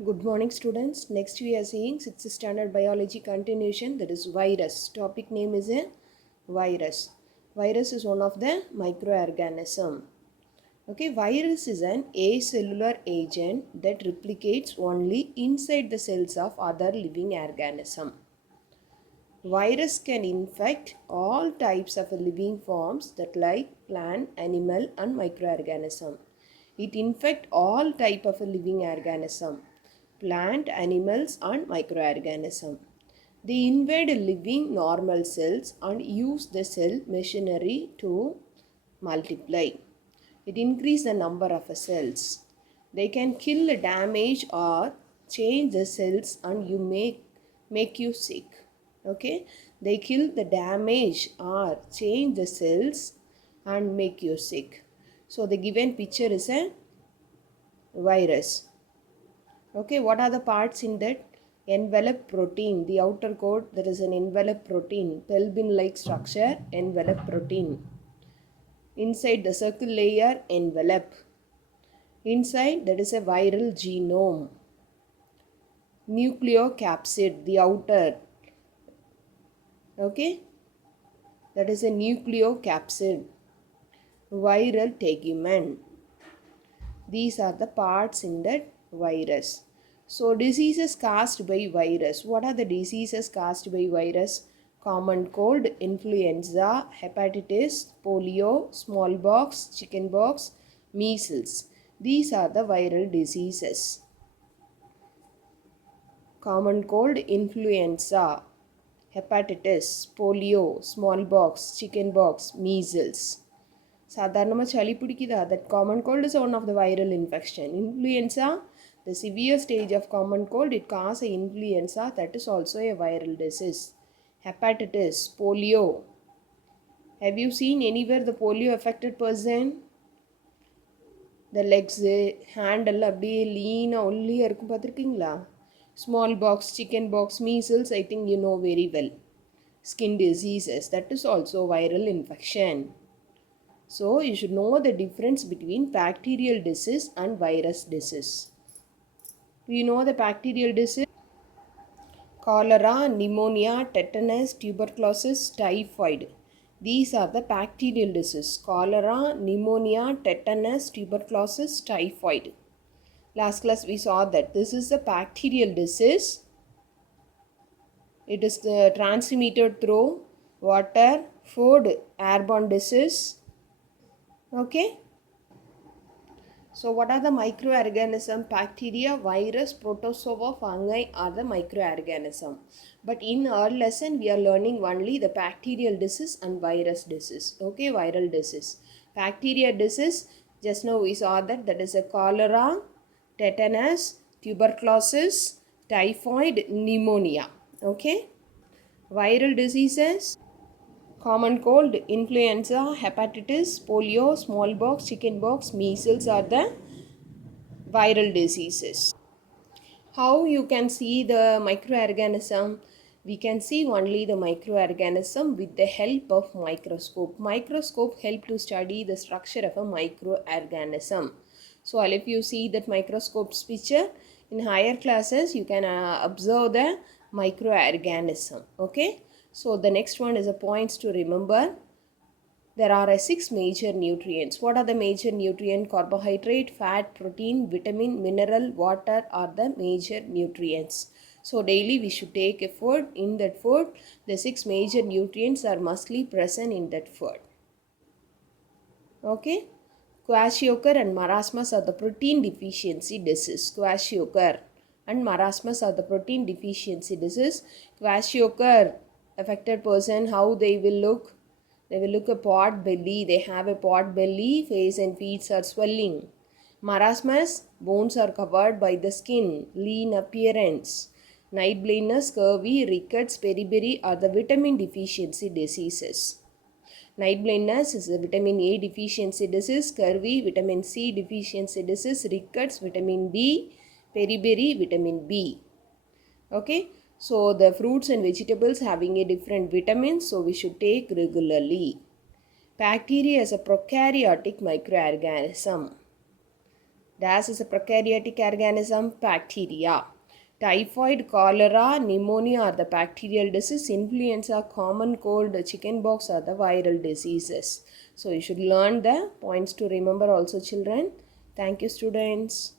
Good morning, students. Next we are seeing 6th standard biology continuation, that is virus. Topic name is a virus. Virus is one of the microorganism. Okay, virus is an acellular agent that replicates only inside the cells of other living organism. Virus can infect all types of living forms that like plant, animal and microorganism. It infects all type of living organism, plant, animals and microorganism. They invade living normal cells and use the cell machinery to multiply. It increases the number of cells. They can kill, damage or change the cells and make you sick. Okay, they kill the damage or change the cells and make you sick. So the given picture is a virus. Okay, what are the parts in that? Envelope protein, the outer coat, there is an envelope protein, pelbin like structure, envelope protein. Inside the circle layer, envelope. Inside, that is a viral genome. Nucleocapsid, the outer. Okay, that is a nucleocapsid. Viral tegument. These are the parts in that virus. So, diseases caused by virus. What are the diseases caused by virus? Common cold, influenza, hepatitis, polio, smallpox, chickenpox, measles. These are the viral diseases. Common cold, influenza, hepatitis, polio, smallpox, chickenpox, measles. சாதாரணமாக சளி பிடிக்குதா? That common cold is one of the viral infection. Influenza, the severe stage of common cold, it causes influenza, that is also a viral disease. Hepatitis, polio. Have you seen anywhere the polio affected person? The legs, hand எல்லாம் அப்படியே லீனாக ஒல்லியாக இருக்கும், பார்த்துருக்கீங்களா? Small box, chicken box, measles, I think you know very well. Skin diseases, that is also viral infection. So you should know the difference between bacterial disease and virus disease. We know the bacterial disease: cholera, pneumonia, tetanus, tuberculosis, typhoid. These are the bacterial disease: cholera, pneumonia, tetanus, tuberculosis, typhoid. Last class we saw that this is the bacterial disease. It is transmitted through water, food, airborne disease. Okay. So what are the microorganism? Bacteria, virus, protozoa, fungi are the microorganism. But in our lesson we are learning only the bacterial disease and virus disease. Okay, viral disease. Bacteria disease, just now we saw that is a cholera, tetanus, tuberculosis, typhoid, pneumonia. Okay. Viral diseases: common cold, influenza, hepatitis, polio, smallpox, chickenpox, measles are the viral diseases. How you can see the microorganism? We can see only the microorganism with the help of microscope. Microscope help to study the structure of a microorganism. So if you see that microscope's picture in higher classes, you can observe the microorganism. Okay. So the next one is a points to remember. There are 6 major nutrients. What are the major nutrients? Carbohydrate, fat, protein, vitamin, mineral, water are the major nutrients. So daily we should take a food. In that food, the 6 major nutrients are mostly present in that food. Okay. Kwashiorkor and marasmus are the protein deficiency disease. Kwashiorkor and marasmus are the protein deficiency disease. Kwashiorkor affected person, how they will look? They will look a pot belly. They have a pot belly, face and feet are swelling. Marasmus, bones are covered by the skin, lean appearance. Night blindness, scurvy, rickets, beriberi are the vitamin deficiency diseases. Night blindness is a vitamin A deficiency disease, scurvy, vitamin C deficiency disease, rickets, vitamin B, beriberi, vitamin B. Okay. So the fruits and vegetables having a different vitamins, so we should take regularly. Bacteria is a prokaryotic microorganism. Dash is a prokaryotic organism, bacteria. Typhoid, cholera, pneumonia are the bacterial disease. Influenza, common cold, chickenpox are the viral diseases. So you should learn the points to remember also, children. Thank you, students.